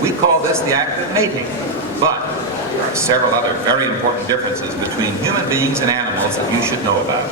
We call this the act of mating. But there are several other very important differences between human beings and animals that you should know about.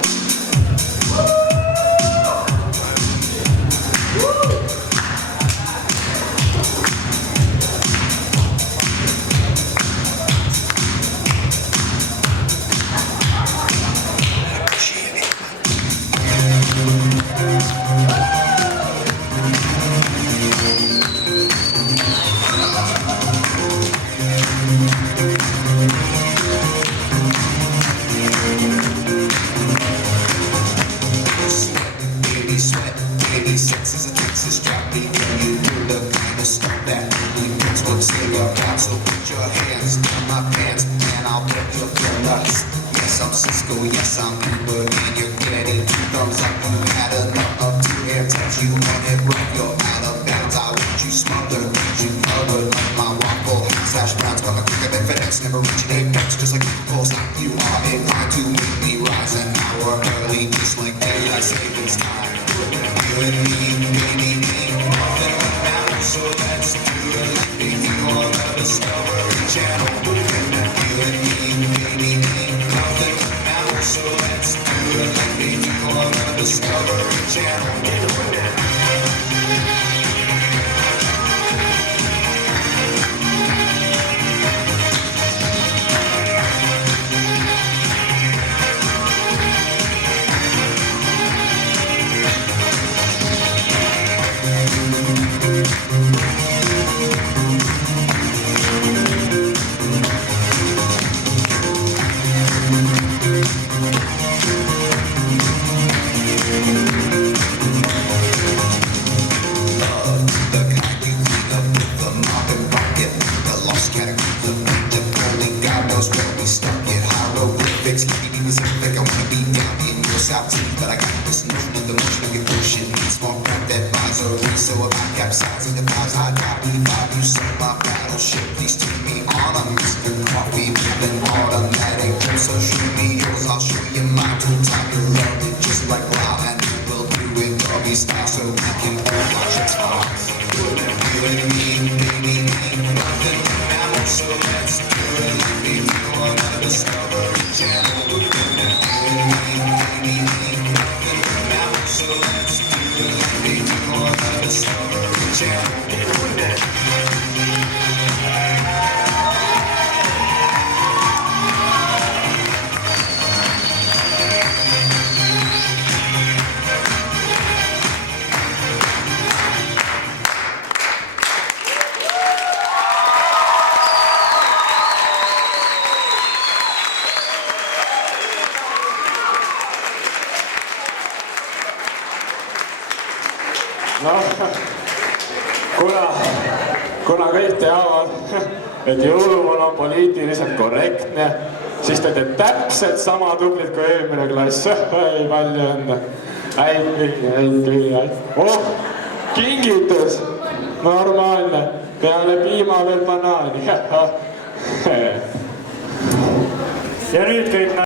Sex is a Texas drop beat. Can you do the kind of stuff that only makes what save about? So put your hands down my pants and I'll bet you'll feel nuts. Yes, I'm Cisco, yes, I'm Uber, and you're getting 2 thumbs up. You had enough of 2 air touch, you want it rough, you're out of bounds. I want you smothered, you covered like my waffle. Slash rounds coming quicker than FedEx, never reaching apex, just like people stop. You are inclined to make me rise an hour early, just like daylight savings time. You and me, baby, ain't nothing about, so let's do it like they do on the Discovery Channel. You and me, baby, ain't nothing about, so let's do it like they do on the Discovery Channel. But I got this notion of the motion of emotion. Small crack that advisory. So if I capsize in the vibes, I drop E5. You set my battleship. Please take me on. I'm Mr. Coffee, living automatic. So show me yours, I'll show you mine. Too time to love it, just like wow. And we'll do it doggy style so we can all watch its eyes. You and me, baby, ain't nothing now. So let's do it like they do on the Discovery Channel. You and me, baby, ain't nothing now. So let's do it like they do on the Discovery Channel. Noh, kuna kõik teavad, et jõuluvana on poliitiliselt korrektne, siis te teete täpselt sama tublid kui eelmine klass. Ei, palju õnne. Ei. Oh, kingitus. Normaalne. Peale piima veel banaani. Ja nüüd kõik